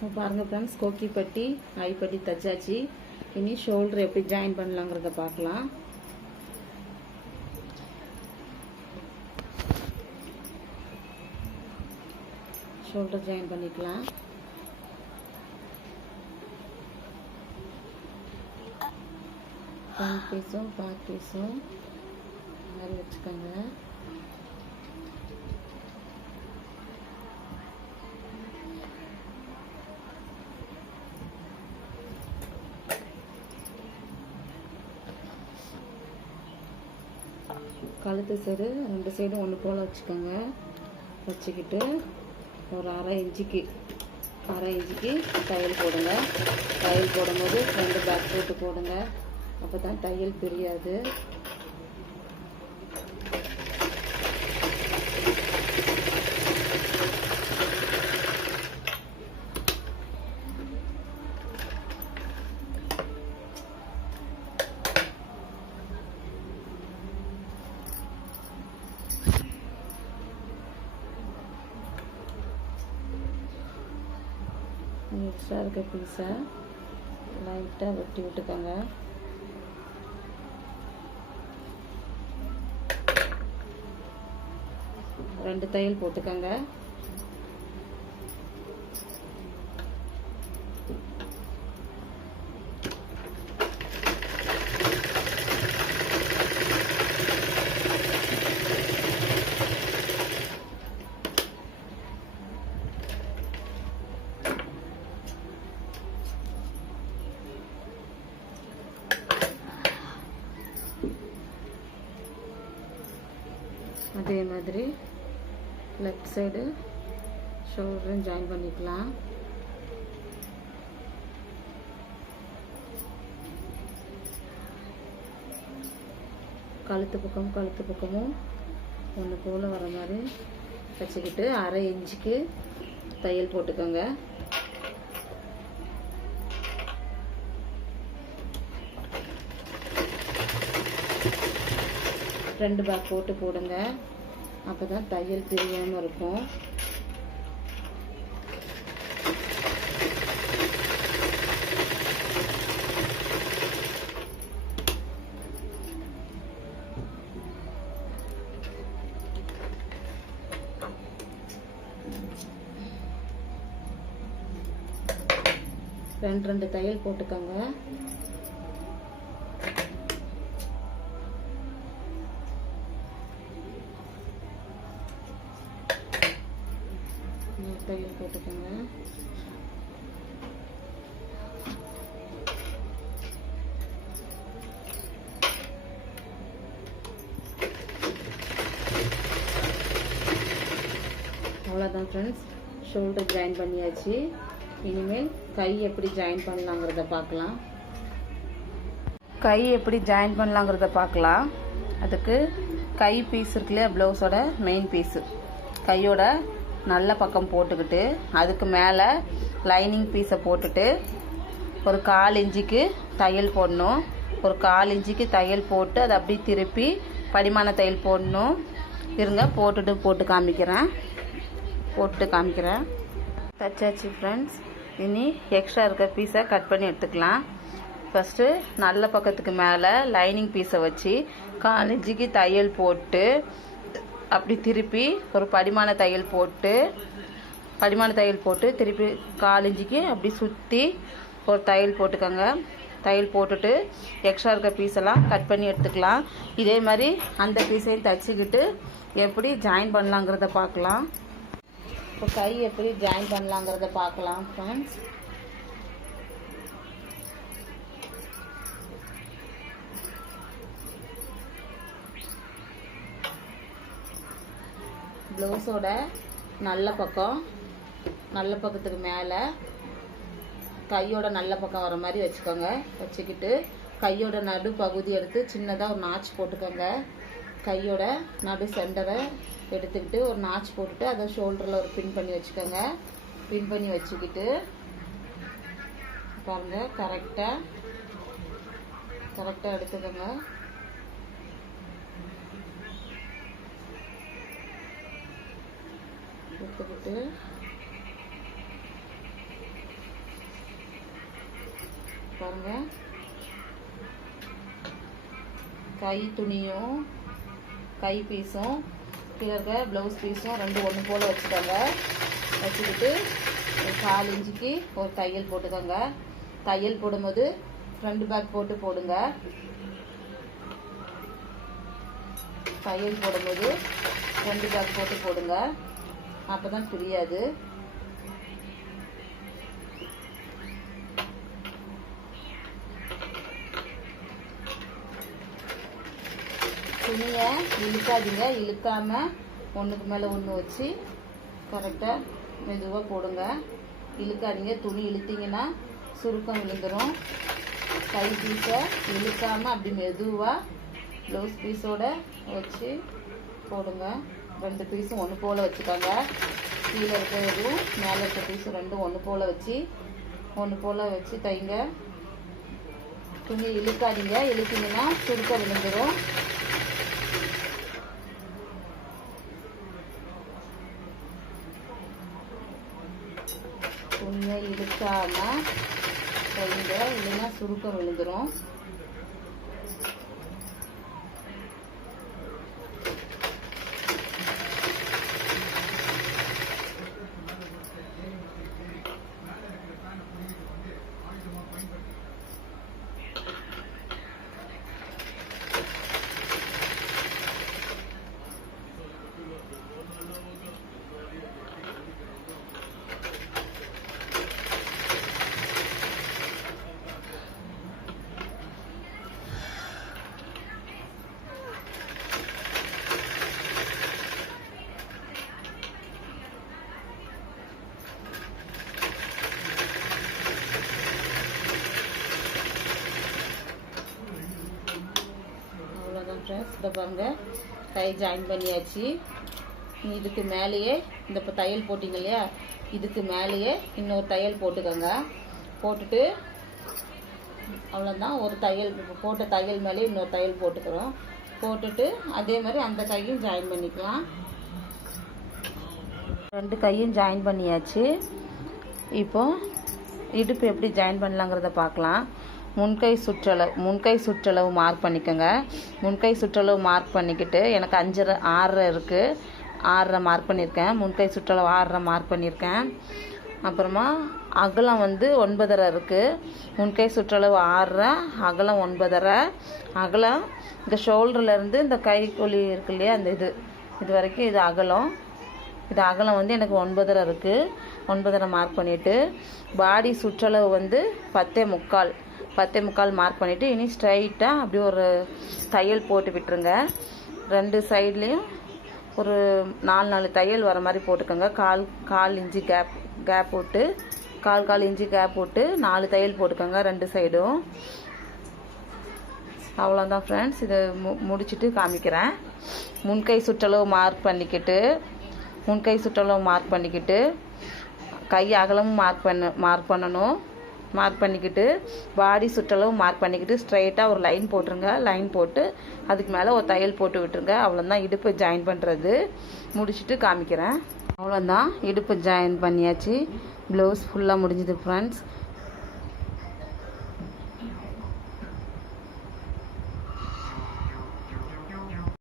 பாருங்கள் ஃப்ரெண்ட்ஸ், கொக்கி பட்டி ஐப்பட்டி தச்சாச்சு. இனி ஷோல்டர் எப்படி ஜாயின் பண்ணலாங்கிறத பார்க்கலாம். ஷோல்டர் ஜாயின் பண்ணிக்கலாம். ஃப்ரண்ட் பீஸும் பேக் பீஸும் மாதிரி வச்சுக்கோங்க. கழுத்து சைடு 2 சைடும் ஒன்று போல் வச்சுக்கோங்க. வச்சுக்கிட்டு ஒரு அரை இன்ச்சுக்கு தையல் போடுங்க. தையல் போடும்போது 2 பேக் போட்டு போடுங்க. அப்போ தான் தையல் பிரியாது. எக்ஸ்ட்ரா இருக்க பீஸை லைட்டாக வெட்டி விட்டுக்கோங்க. ரெண்டு தையல் போட்டுக்கோங்க. அதே மாதிரி லெஃப்ட் சைடு ஷோல்டரும் ஜாயின் பண்ணிக்கலாம். கழுத்து பக்கமும் ஒன்று போல் வர மாதிரி வச்சுக்கிட்டு அரை இன்ச்சுக்கு தையல் போட்டுக்கோங்க. ரெண்டு பேக் போட்டு போடுங்க. அப்போ தான் தையல் பிரியாமல் இருக்கும். ரெண்டு தையல் போட்டுக்கோங்க. தையல் போட்டுக்கோங்க. அவ்வளோதான் ஃப்ரெண்ட்ஸ், ஷோல்டர் ஜாயின் பண்ணியாச்சு. இனிமேல் கை எப்படி ஜாயின் பண்ணலாங்கிறத பார்க்கலாம். அதுக்கு கை பீஸ் இருக்குல்லையா, ப்ளவுஸோட மெயின் பீஸு, கையோட நல்ல பக்கம் போட்டுக்கிட்டு அதுக்கு மேலே லைனிங் பீஸை போட்டுட்டு ஒரு 1/4 இன்ச்சுக்கு தையல் போடணும். ஒரு 1/4 இன்ச்சுக்கு தையல் போட்டு அதை அப்படியே திருப்பி படிமான தையல் போடணும். இருங்க, போட்டு காமிக்கிறேன். தச்சாச்சு ஃப்ரெண்ட்ஸ். இனி எக்ஸ்ட்ரா இருக்க பீஸை கட் பண்ணி எடுத்துக்கலாம். ஃபஸ்ட்டு நல்ல பக்கத்துக்கு மேலே லைனிங் பீஸை வச்சு 1/4 இன்ச்சுக்கு தையல் போட்டு அப்படி திருப்பி ஒரு படிமான தையல் போட்டு திருப்பி 1/4 இன்ச்சுக்கு அப்படி சுற்றி ஒரு தையல் போட்டுக்கோங்க. தையல் போட்டுட்டு எக்ஸ்ட்ரா இருக்க பீஸெல்லாம் கட் பண்ணி எடுத்துக்கலாம். இதே மாதிரி அந்த பீஸையும் தச்சுக்கிட்டு எப்படி ஜாயின் பண்ணலாங்கிறத பார்க்கலாம். இப்போ கை எப்படி ஜாயின் பண்ணலாங்கிறத பார்க்கலாம் ஃப்ரெண்ட்ஸ். ப்ளவுஸோட நல்ல பக்கத்துக்கு மேலே கையோட நல்ல பக்கம் வர மாதிரி வச்சுக்கோங்க. வச்சுக்கிட்டு கையோட நடு பகுதி எடுத்து சின்னதாக ஒரு நாச் போட்டுக்கோங்க. கையோட நடு சென்டரை எடுத்துக்கிட்டு ஒரு நாச் போட்டுட்டு அதை ஷோல்டரில் ஒரு பின் பண்ணி வச்சுக்கோங்க. பின் பண்ணி வச்சுக்கிட்டு பாருங்கள், கரெக்டாக எடுத்துக்கோங்க. எடுத்துக்கிட்டு பாருங்கள், கை துணியும் கை பீஸும் கீழே இருக்க ப்ளவுஸ் பீஸும் ரெண்டு ஒன்று போல் வச்சுக்கோங்க. வச்சுக்கிட்டு ஒரு 1/4 இன்ச்சுக்கு ஒரு தையல் போட்டுக்கோங்க. தையல் போடும்போது ஃப்ரண்ட் பேக் போட்டு போடுங்க. தையல் போடும்போது ஃப்ரண்ட் பேக் போட்டு போடுங்க, அப்போ தான் புரியாது. துணியை இழுக்காதீங்க, இழுக்காமல் ஒன்றுக்கு மேலே ஒன்று வச்சு கரெக்டாக மெதுவாக போடுங்க. இழுக்காதீங்க, துணி இழுத்தீங்கன்னா சுருக்கம் விழுந்துடும். கை பீஸை இழுக்காமல் அப்படி மெதுவாக ப்ளவுஸ் பீஸோட வச்சு போடுங்க. 2 பீஸும் ஒன்று போல் வச்சுக்கோங்க. கீழே இருக்கிறதும் மேலே இருக்க பீஸும் ரெண்டும் ஒன்று போல் வச்சு தைங்க. துணி இழுக்காதீங்க, இழுத்தீங்கன்னா சுருக்கம் விழுந்துடும். துணியை இழுக்காமல் தைங்க, இல்லைன்னா சுருக்கம் விழுந்துடும். இதை பாருங்க, கை ஜாயின் பண்ணியாச்சு. இதுக்கு மேலேயே இந்த இப்போ தையல் போட்டிங்க இல்லையா, இதுக்கு மேலேயே இன்னொரு தையல் போட்டுக்கோங்க. போட்டுட்டு அவ்வளோதான், ஒரு தையல் போட்ட தையல் மேலே இன்னொரு தையல் போட்டுக்கிறோம். போட்டுட்டு அதே மாதிரி அந்த கையும் ஜாயின் பண்ணிக்கலாம். 2 கையும் ஜாயின் பண்ணியாச்சு. இப்போ இடுப்பு எப்படி ஜாயின் பண்ணலாங்கிறத பார்க்கலாம். முன்கை சுற்றளவு மார்க் பண்ணிக்கோங்க. முன்கை சுற்றளவு மார்க் பண்ணிக்கிட்டு எனக்கு 6 இருக்குது, 6 மார்க் பண்ணியிருக்கேன். முன்கை சுற்றளவு 6 மார்க் பண்ணியிருக்கேன். அப்புறமா அகலம் 9.5 இருக்குது. முன்கை சுற்றளவு 6, அகலம் 9.5. அகலம் இந்த ஷோல்டர்லேருந்து இந்த கைக்குழி இருக்கு இல்லையா, அந்த இது வரைக்கும் இது அகலம். இது அகலம் எனக்கு 9.5 இருக்குது. 9.5 மார்க் பண்ணிவிட்டு பாடி சுற்றளவு 10.25 மார்க் பண்ணிவிட்டு இனி ஸ்ட்ரைட்டாக அப்படி ஒரு தையல் போட்டு விட்டுருங்க. 2 சைட்லேயும் ஒரு 4 தையல் வர மாதிரி போட்டுக்கோங்க. கால் இன்ச்சு கேப் போட்டு 1/4 இன்ச்சு கேப் போட்டு 4 தையல் போட்டுக்கோங்க 2 சைடும். அவ்வளோதான் ஃப்ரெண்ட்ஸ், இதை முடிச்சுட்டு காமிக்கிறேன். முன்கை சுற்றளவு மார்க் பண்ணிக்கிட்டு கை அகலமும் மார்க் பண்ணணும். மார்க் பண்ணிக்கிட்டு பாடி சுற்றளவு மார்க் பண்ணிக்கிட்டு ஸ்ட்ரைட்டாக ஒரு லைன் போட்டுருங்க. லைன் போட்டு அதுக்கு மேலே ஒரு தையல் போட்டு விட்டுருங்க. அவ்வளோதான் இடுப்பு ஜாயின் பண்ணுறது. முடிச்சுட்டு காமிக்கிறேன். அவ்வளோதான், இடுப்பு ஜாயின் பண்ணியாச்சு. ப்ளவுஸ் ஃபுல்லாக முடிஞ்சுது ஃப்ரெண்ட்ஸ்.